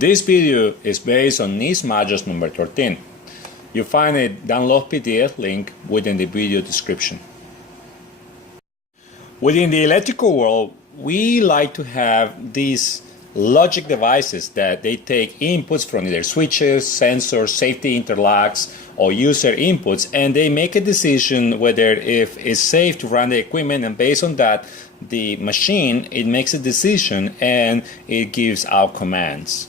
This video is based on NEET Module number 13. You'll find a download PDF link within the video description. Within the electrical world, we like to have these logic devices that they take inputs from either switches, sensors, safety interlocks, or user inputs, and they make a decision whether if it's safe to run the equipment, and based on that, the machine, it makes a decision and it gives out commands.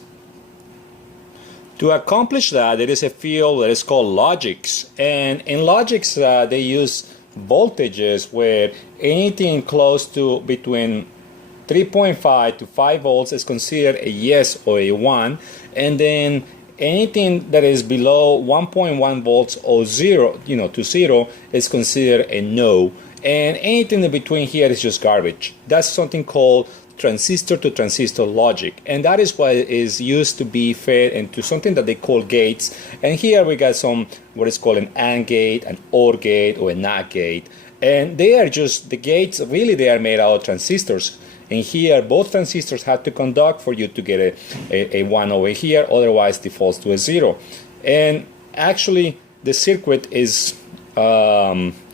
To accomplish that, there is a field that is called logics, and in logics they use voltages where anything close to between 3.5 to 5 volts is considered a yes or a 1, and then anything that is below 1.1 volts or 0 to 0 is considered a no, and anything in between here is just garbage. That's something called transistor to transistor logic, and that is what is used to be fed into something that they call gates. And here we got some what is called an AND gate, an OR gate, or a NOT gate, and they are just the gates. Really, they are made out of transistors. And here, both transistors have to conduct for you to get a 1 over here, otherwise defaults to a 0. And actually, the circuit is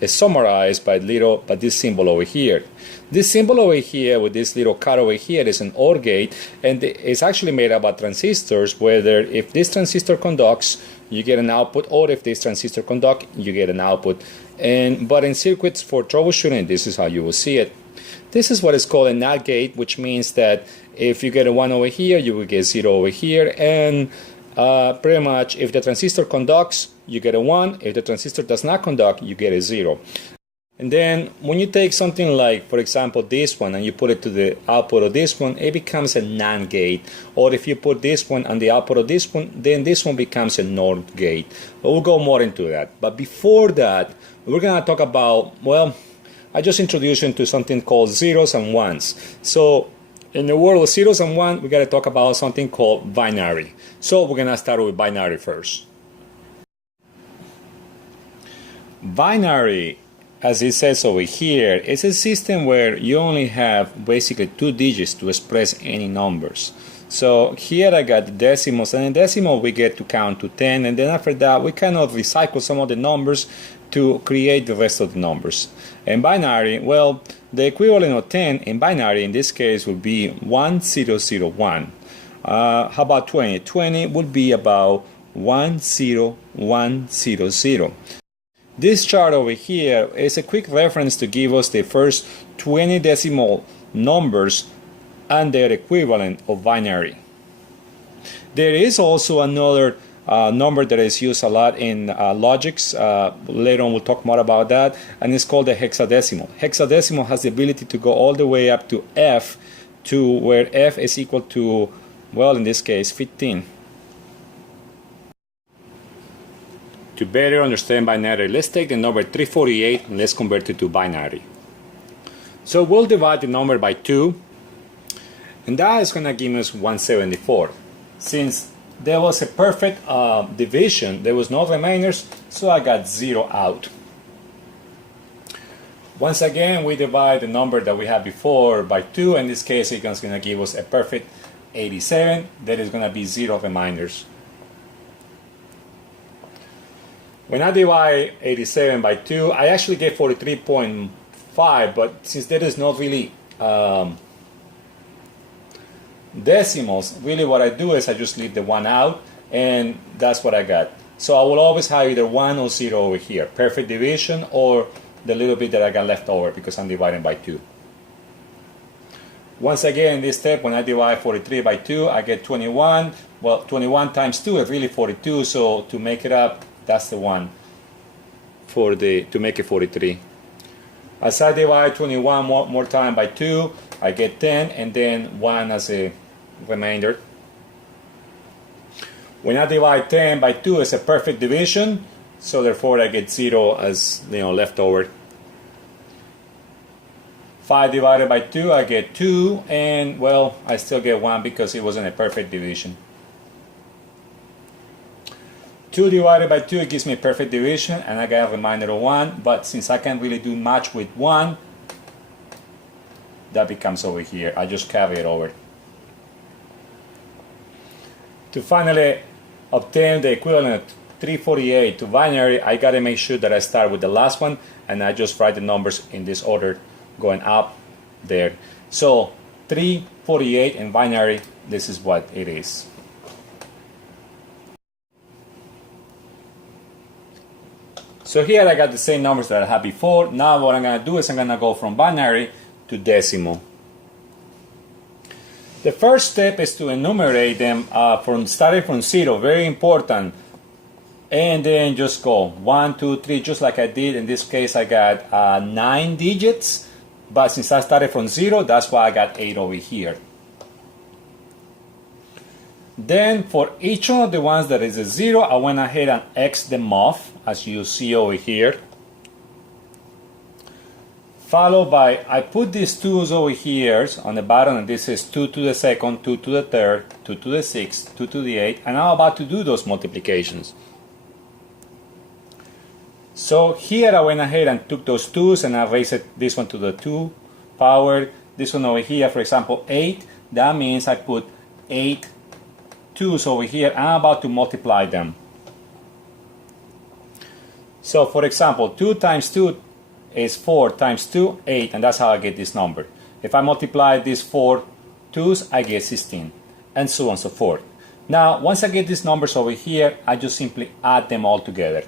summarized by this symbol over here. This symbol over here with this little cut over here is an OR gate, and it's actually made up of transistors, whether if this transistor conducts, you get an output, or if this transistor conducts, you get an output. But in circuits for troubleshooting, this is how you will see it. This is what is called a NOT gate, which means that if you get a 1 over here, you will get 0 over here, and pretty much if the transistor conducts, you get a 1. If the transistor does not conduct, you get a 0. And then when you take something like, for example, this one, and you put it to the output of this one, it becomes a NAND gate. Or if you put this one on the output of this one, then this one becomes a NOR gate. But we'll go more into that. But before that, we're going to talk about, well, I just introduced you to something called zeros and ones. So in the world of zeros and ones, we got to talk about something called binary. So we're going to start with binary first. Binary, as it says over here, is a system where you only have basically 2 digits to express any numbers. So here I got the decimals, and in decimal we get to count to 10, and then after that we kind of recycle some of the numbers to create the rest of the numbers. In binary, well, the equivalent of 10 in binary in this case would be 1001. How about 20? 20 would be about 10100. This chart over here is a quick reference to give us the first 20 decimal numbers and their equivalent of binary. There is also another number that is used a lot in logics. Later on we'll talk more about that, and it's called the hexadecimal. Hexadecimal has the ability to go all the way up to F, to where F is equal to, well, in this case, 15. To better understand binary, let's take the number 348 and let's convert it to binary. So we'll divide the number by 2, and that is going to give us 174. Since there was a perfect division, there was no remainders, so I got 0 out. Once again, we divide the number that we had before by 2. In this case, it's going to give us a perfect 87. There is going to be 0 reminders. When I divide 87 by 2, I actually get 43.5, but since there is not really decimals, really what I do is I just leave the 1 out, and that's what I got. So I will always have either 1 or 0 over here, perfect division, or the little bit that I got left over because I'm dividing by 2. Once again, in this step, when I divide 43 by 2, I get 21. Well, 21 times 2 is really 42, so to make it up, that's the one to make it 43. As I divide 21 more time by 2, I get 10, and then 1 as a remainder. When I divide 10 by 2, it's a perfect division, so therefore I get 0 as left over. 5 divided by 2, I get 2, and well, I still get 1 because it wasn't a perfect division. 2 divided by 2, it gives me a perfect division, and I got a remainder of 1, but since I can't really do much with 1, that becomes over here. I just carry it over. To finally obtain the equivalent of 348 to binary, I gotta make sure that I start with the last one and I just write the numbers in this order going up there. So 348 in binary, this is what it is. So here I got the same numbers that I had before. Now what I'm gonna do is I'm gonna go from binary to decimal. The first step is to enumerate them starting from 0, very important, and then just go 1, 2, 3, just like I did. In this case I got 9 digits, but since I started from 0, that's why I got 8 over here. Then for each one of the ones that is a 0, I went ahead and X them off, as you see over here. Followed by, I put these 2's over here on the bottom, and this is 2 to the second, 2 to the third, 2 to the sixth, 2 to the eighth, and I'm about to do those multiplications. So here I went ahead and took those 2's and I raised this one to the 2 power. This one over here, for example, 8. That means I put 8 2's over here, and I'm about to multiply them. So for example, 2 times 2 is 4 times 2, 8, and that's how I get this number. If I multiply these 4 2's, I get 16, and so on and so forth. Now, once I get these numbers over here, I just simply add them all together.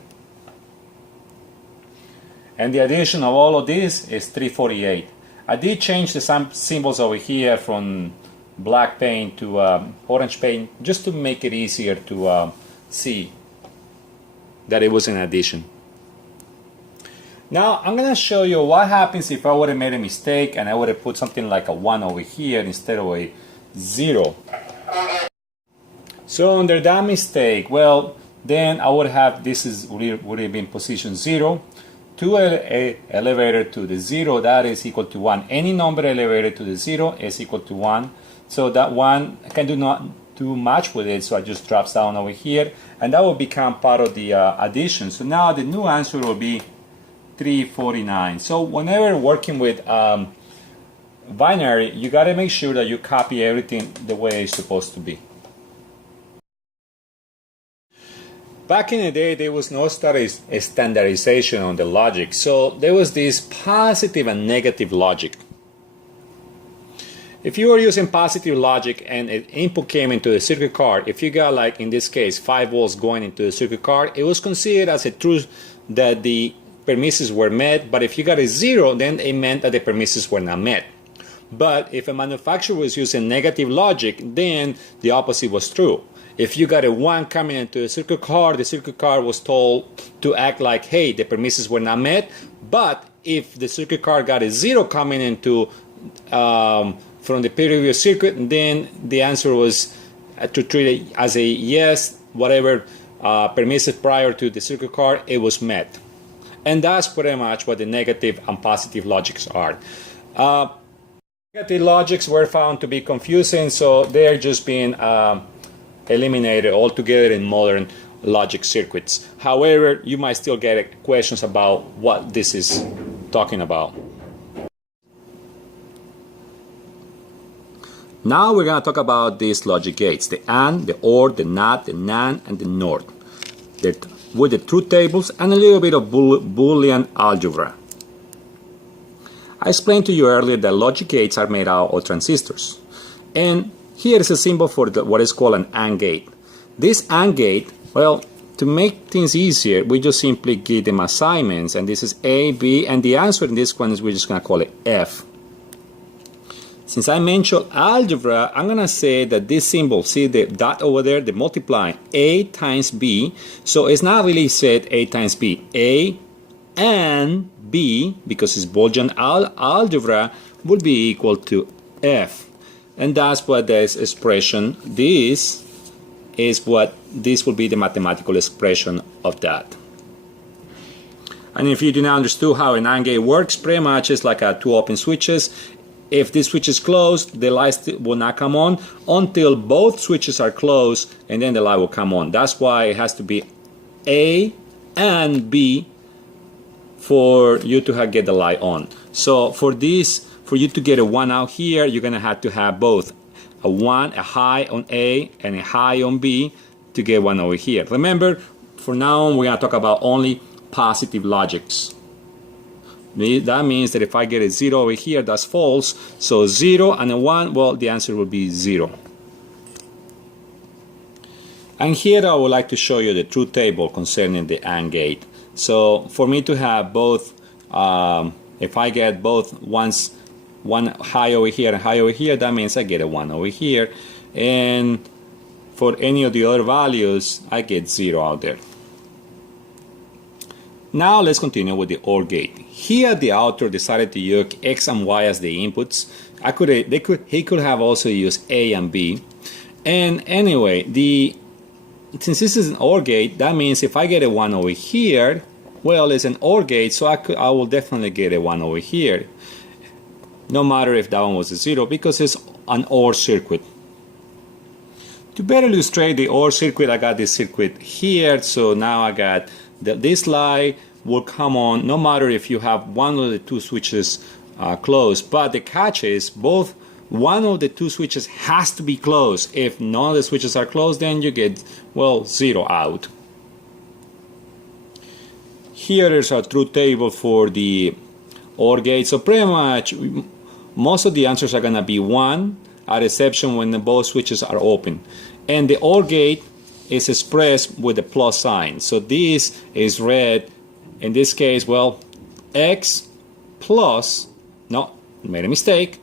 And the addition of all of this is 348. I did change the symbols over here from black paint to orange paint, just to make it easier to see that it was an addition. Now I'm going to show you what happens if I would have made a mistake and I would have put something like a 1 over here instead of a 0. So under that mistake, well, then I would have, would have been position 0. To a elevator to the 0, that is equal to 1. Any number elevated to the 0 is equal to 1. So that 1, I can not do much with it, so I just drops down over here, and that will become part of the addition. So now the new answer will be 349. So whenever working with binary, you got to make sure that you copy everything the way it's supposed to be. Back in the day, there was no standardization on the logic, so there was this positive and negative logic. If you were using positive logic and an input came into the circuit card, if you got, like in this case, 5 volts going into the circuit card, it was considered as a truth that the premises were met. But if you got a 0, then it meant that the premises were not met. But if a manufacturer was using negative logic, then the opposite was true. If you got a 1 coming into the circuit card was told to act like, hey, the premises were not met. But if the circuit card got a 0 coming into from the previous circuit, then the answer was to treat it as a yes, whatever permissive prior to the circuit card, it was met. And that's pretty much what the negative and positive logics are. Negative logics were found to be confusing, so they're just being eliminated altogether in modern logic circuits. However, you might still get questions about what this is talking about. Now we're going to talk about these logic gates, the AND, the OR, the NOT, the NAND, and the NOR, with the truth tables and a little bit of Boolean algebra. I explained to you earlier that logic gates are made out of transistors. And here is a symbol for what is called an AND gate. This AND gate, well, to make things easier, we just simply give them assignments, and this is A, B, and the answer in this one is we're just going to call it F. Since I mentioned algebra, I'm going to say that this symbol, see the dot over there, the multiplying, A times B, so it's not really said A times B. A and B, because it's Boolean algebra, would be equal to F. And that's what this expression, this will be the mathematical expression of that. And if you do not understand how an AND gate works, pretty much it's like 2 open switches. If this switch is closed, the light will not come on until both switches are closed, and then the light will come on. That's why it has to be A and B for you to get the light on. So for this, for you to get a 1 out here, you're going to have both a 1, a high on A, and a high on B to get 1 over here. Remember, for now on, we're going to talk about only positive logics. That means that if I get a 0 over here, that's false. So 0 and a 1, well, the answer will be 0. And here I would like to show you the truth table concerning the AND gate. So for me to have both, if I get both one high over here and high over here, that means I get a 1 over here. And for any of the other values, I get 0 out there. Now let's continue with the OR gate. Here the author decided to use X and Y as the inputs. He could have also used A and B. And anyway, since this is an OR gate, that means if I get a 1 over here, well, it's an OR gate, so I will definitely get a 1 over here. No matter if that one was a 0, because it's an OR circuit. To better illustrate the OR circuit, I got this circuit here, so now I got this light will come on no matter if you have one of the two switches closed, but the catch is one of the two switches has to be closed. If none of the switches are closed, then you get, well, 0 out. Here is a truth table for the OR gate. So pretty much most of the answers are going to be 1, at exception when both switches are open. And the OR gate is expressed with a plus sign. So this is read, in this case, well, X plus, no, made a mistake.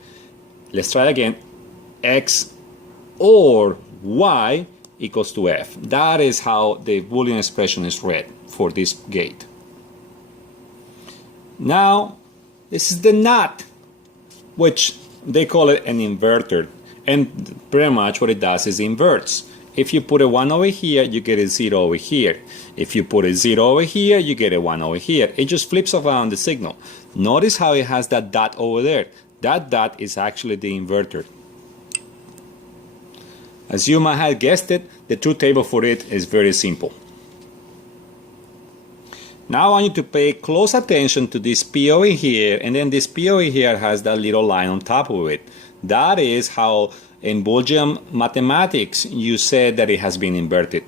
Let's try again. X or Y equals to F. That is how the Boolean expression is read for this gate. Now, this is the NOT, which they call it an inverter. And pretty much what it does is inverts. If you put a 1 over here, you get a 0 over here. If you put a 0 over here, you get a 1 over here. It just flips around the signal. Notice how it has that dot over there. That dot is actually the inverter. As you might have guessed it, the truth table for it is very simple. Now I want you to pay close attention to this P over here, and then this P over here has that little line on top of it. That is how in Boolean mathematics you said that it has been inverted.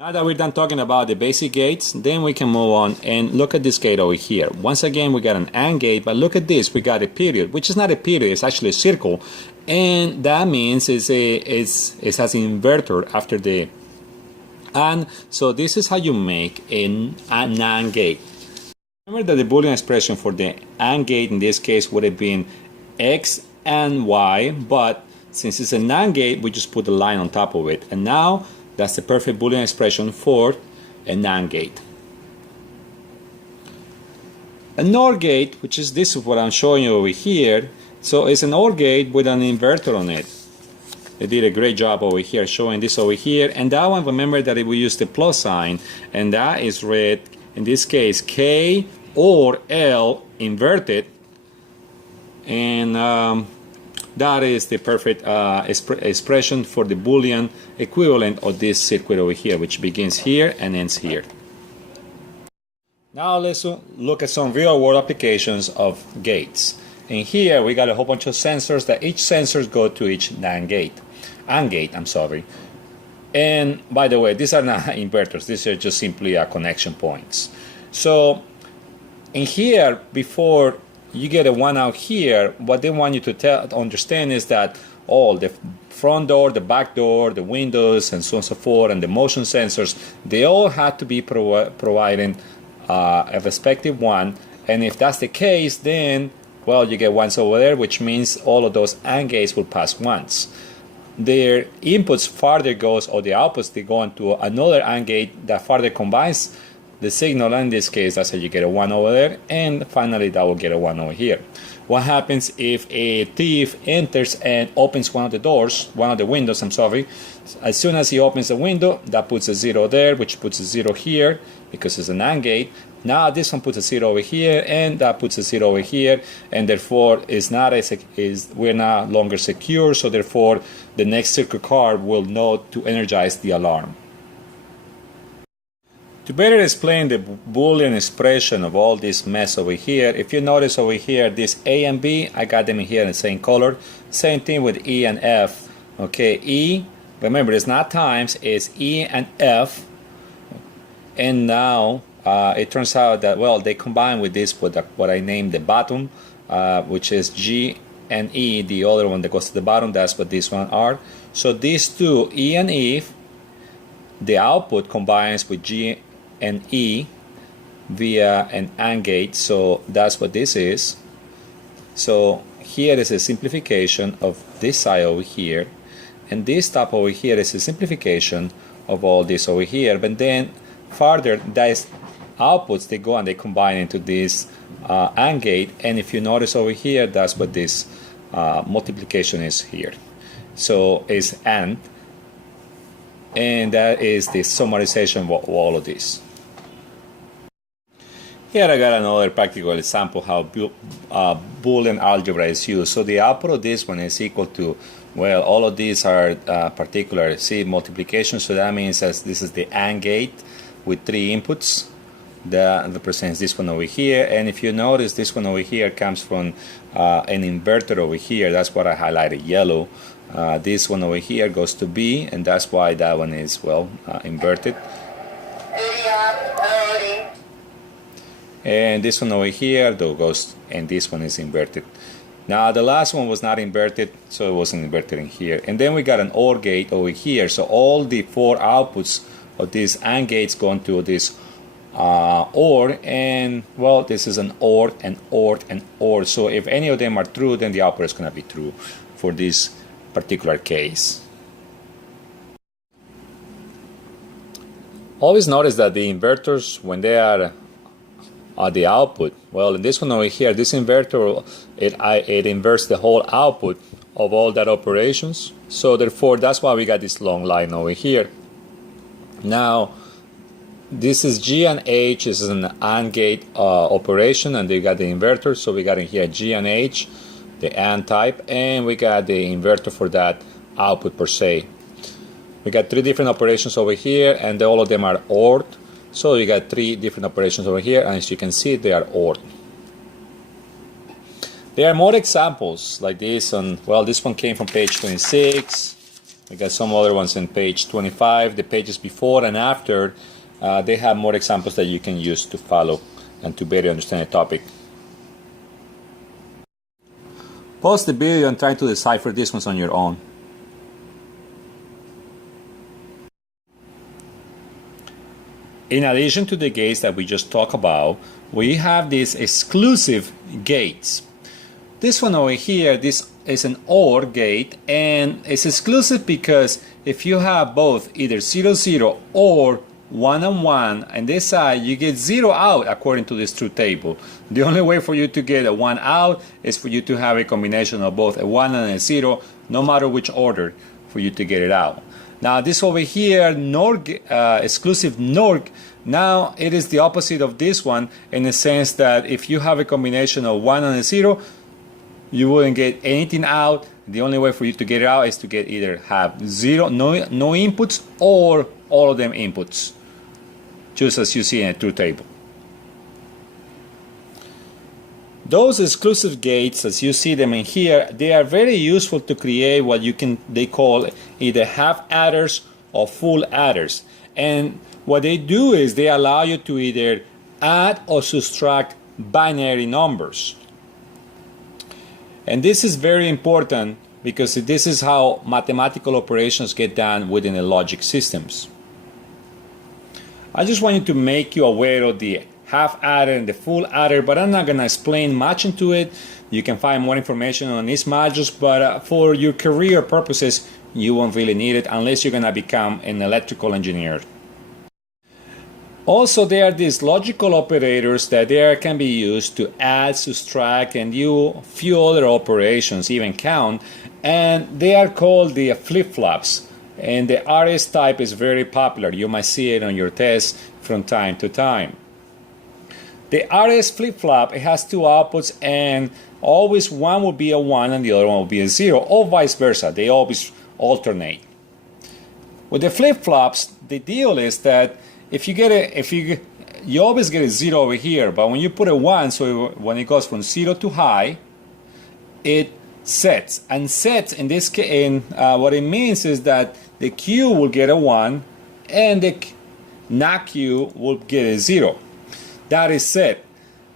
Now that we're done talking about the basic gates, then we can move on and look at this gate over here. Once again, we got an AND gate, but look at this, we got a period, which is not a period, it's actually a circle, and that means it has an inverter after the AND. So this is how you make a NAND gate. Remember that the Boolean expression for the AND gate in this case would have been X and Y, but since it's a NAND gate, we just put a line on top of it. And now that's the perfect Boolean expression for a NAND gate. A NOR gate, which is this is what I'm showing you over here. So it's an OR gate with an inverter on it. They did a great job over here showing this over here. And that one, remember that we used the plus sign, and that is read in this case K or L inverted, and that is the perfect expression for the Boolean equivalent of this circuit over here, which begins here and ends here. Now let's look at some real-world applications of gates. And here we got a whole bunch of sensors that each sensors go to each AND gate. And by the way, these are not inverters, these are just simply connection points. So in here, before you get a 1 out here, what they want you to understand is that all the front door, the back door, the windows, and so on and so forth, and the motion sensors, they all have to be providing a respective one. And if that's the case, then, well, you get ones over there, which means all of those AND gates will pass once. Their inputs farther goes, or the outputs, they go into another AND gate that farther combines the signal. In this case, that's how you get a 1 over there, and finally that will get a 1 over here. What happens if a thief enters and opens one of the doors, one of the windows, I'm sorry. As soon as he opens the window, that puts a 0 there, which puts a 0 here, because it's an AND gate. Now this one puts a 0 over here, and that puts a 0 over here, and therefore we're no longer secure, so therefore the next circuit card will know to energize the alarm. To better explain the Boolean expression of all this mess over here, if you notice over here, this A and B, I got them in here in the same color. Same thing with E and F. Okay, E, remember it's not times, it's E and F. And now it turns out that, well, they combine with this, what I named the bottom, which is G and E, the other one that goes to the bottom, that's what this one are. So these two, E and E, the output combines with G and E via an AND gate, so that's what this is. So here is a simplification of this side over here, and this top over here is a simplification of all this over here. But then further, these outputs, they go and they combine into this AND gate, and if you notice over here, that's what this multiplication is here. So it's AND, and that is the summarization of all of this. Here I got another practical example how Boolean algebra is used. So the output of this one is equal to, well, all of these are particular multiplication, so that means that this is the AND gate with 3 inputs. That represents this one over here, and if you notice, this one over here comes from an inverter over here. That's what I highlighted yellow. This one over here goes to B, and that's why that one is, well, inverted. And this one over here though goes, and this one is inverted. Now the last one was not inverted, so it wasn't inverted in here. And then we got an OR gate over here, so all the 4 outputs of these AND gates go into this OR, and well, this is an OR, and OR, and OR. So if any of them are true, then the output is going to be true for this particular case. Always notice that the inverters, when they are the output, well, in this one over here, this inverter, it inverts the whole output of all that operations. So therefore, that's why we got this long line over here. Now, this is G and H, this is an AND gate operation, and they got the inverter, so we got in here G and H, the AND type, and we got the inverter for that output per se. We got 3 different operations over here, and all of them are ORed. So you got 3 different operations over here, and as you can see, they are ORed. There are more examples like this, and well, this one came from page 26. We got some other ones in page 25. The pages before and after, they have more examples that you can use to follow and to better understand the topic. Pause the video and try to decipher these ones on your own. In addition to the gates that we just talked about, we have these exclusive gates. This one over here, this is an OR gate, and it's exclusive because if you have both either 0, 0 or 1 and 1, and this side you get 0 out according to this truth table. The only way for you to get a 1 out is for you to have a combination of both a 1 and a 0, no matter which order, for you to get it out. Now this over here, exclusive NOR, now it is the opposite of this one in the sense that if you have a combination of 1 and a 0, you wouldn't get anything out. The only way for you to get it out is to get either have 0, no inputs, or all of them inputs, just as you see in a truth table. Those exclusive gates, as you see them in here, they are very useful to create what they call either half adders or full adders. And what they do is they allow you to either add or subtract binary numbers. And this is very important because this is how mathematical operations get done within the logic systems. I just wanted to make you aware of the half adder and the full adder, but I'm not going to explain much into it. You can find more information on these modules, but for your career purposes, you won't really need it unless you're going to become an electrical engineer. Also, there are these logical operators that can be used to add, subtract, and do a few other operations, even count, and they are called the flip-flops. And the RS type is very popular. You might see it on your tests from time to time. The RS flip-flop, it has 2 outputs, and always one will be a 1 and the other one will be a 0, or vice versa. They always alternate. With the flip-flops, the deal is that if you get you always get a 0 over here, but when you put a 1, so when it goes from 0 to high, it sets. And sets in this case, what it means is that the Q will get a 1 and the not Q will get a 0. That is set.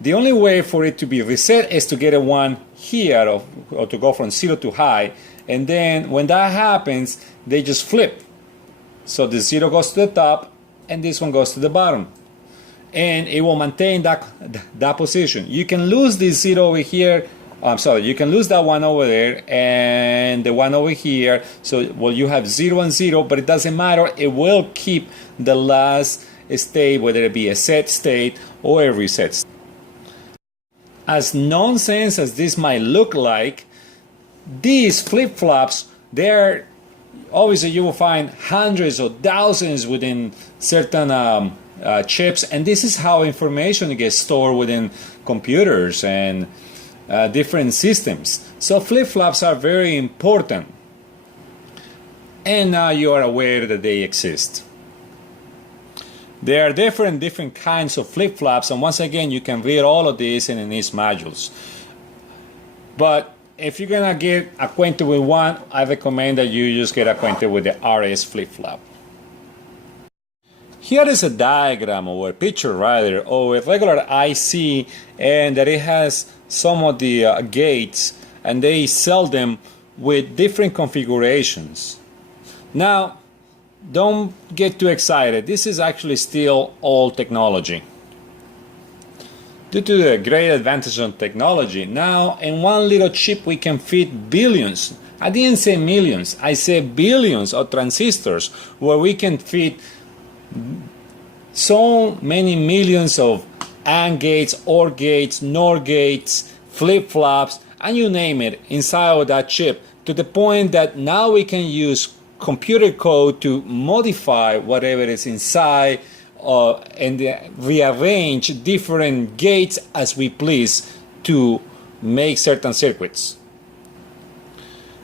The only way for it to be reset is to get a 1 here, or to go from 0 to high, and then when that happens, they just flip. So the 0 goes to the top and this one goes to the bottom, and it will maintain that position. You can lose this 0 over here, you can lose that 1 over there and the 1 over here, so well, you have 0 and 0, but it doesn't matter, it will keep the last state, whether it be a set state or a reset state. As nonsense as this might look like, these flip-flops, they're obviously, you will find hundreds or thousands within certain chips, and this is how information gets stored within computers and different systems. So flip-flops are very important, and now you are aware that they exist. There are different kinds of flip-flops, and once again, you can read all of these in the NEET modules. But if you're gonna get acquainted with one, I recommend that you just get acquainted with the RS flip-flop. Here is a diagram, or a picture rather, of a regular IC, and that it has some of the gates, and they sell them with different configurations. Now, don't get too excited. This is actually still old technology. Due to the great advantage of technology, now in one little chip we can fit billions. I didn't say millions, I said billions of transistors, where we can fit so many millions of AND gates, OR gates, NOR gates, flip-flops, and you name it inside of that chip, to the point that now we can use computer code to modify whatever is inside and rearrange different gates as we please to make certain circuits.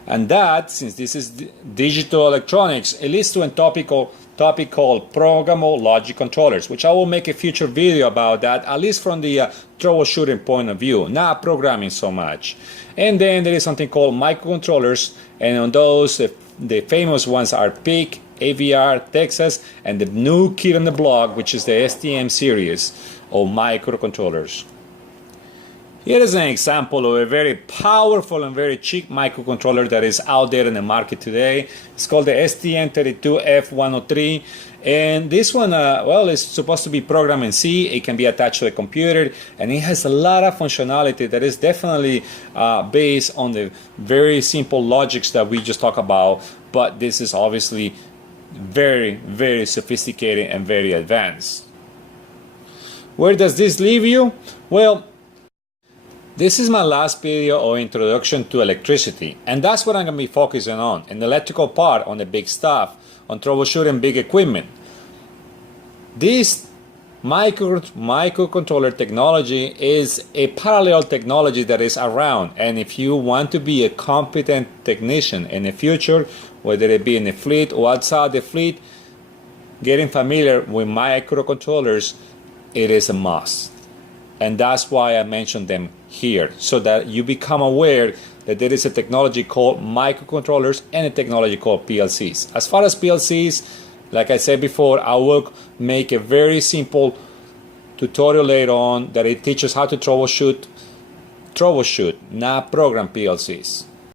And that, since this is digital electronics, it leads to a topic called programmable logic controllers, which I will make a future video about that, at least from the troubleshooting point of view, not programming so much. And then there is something called microcontrollers, and on those the famous ones are PIC, AVR, Texas, and the new kid on the block, which is the STM series of microcontrollers. Here is an example of a very powerful and very cheap microcontroller that is out there in the market today. It's called the STM32F103, and this one, well, it's supposed to be programmed in C. It can be attached to a computer, and it has a lot of functionality that is definitely based on the very simple logics that we just talked about, but this is obviously very, very sophisticated and very advanced. Where does this leave you? Well, this is my last video of introduction to electricity, and that's what I'm going to be focusing on, in the electrical part, on the big stuff, on troubleshooting big equipment. This microcontroller technology is a parallel technology that is around, and if you want to be a competent technician in the future, whether it be in the fleet or outside the fleet, getting familiar with microcontrollers, it is a must. And that's why I mentioned them here, so that you become aware that there is a technology called microcontrollers and a technology called PLCs. As far as PLCs, like I said before, I will make a very simple tutorial later on that it teaches how to troubleshoot, not program PLCs.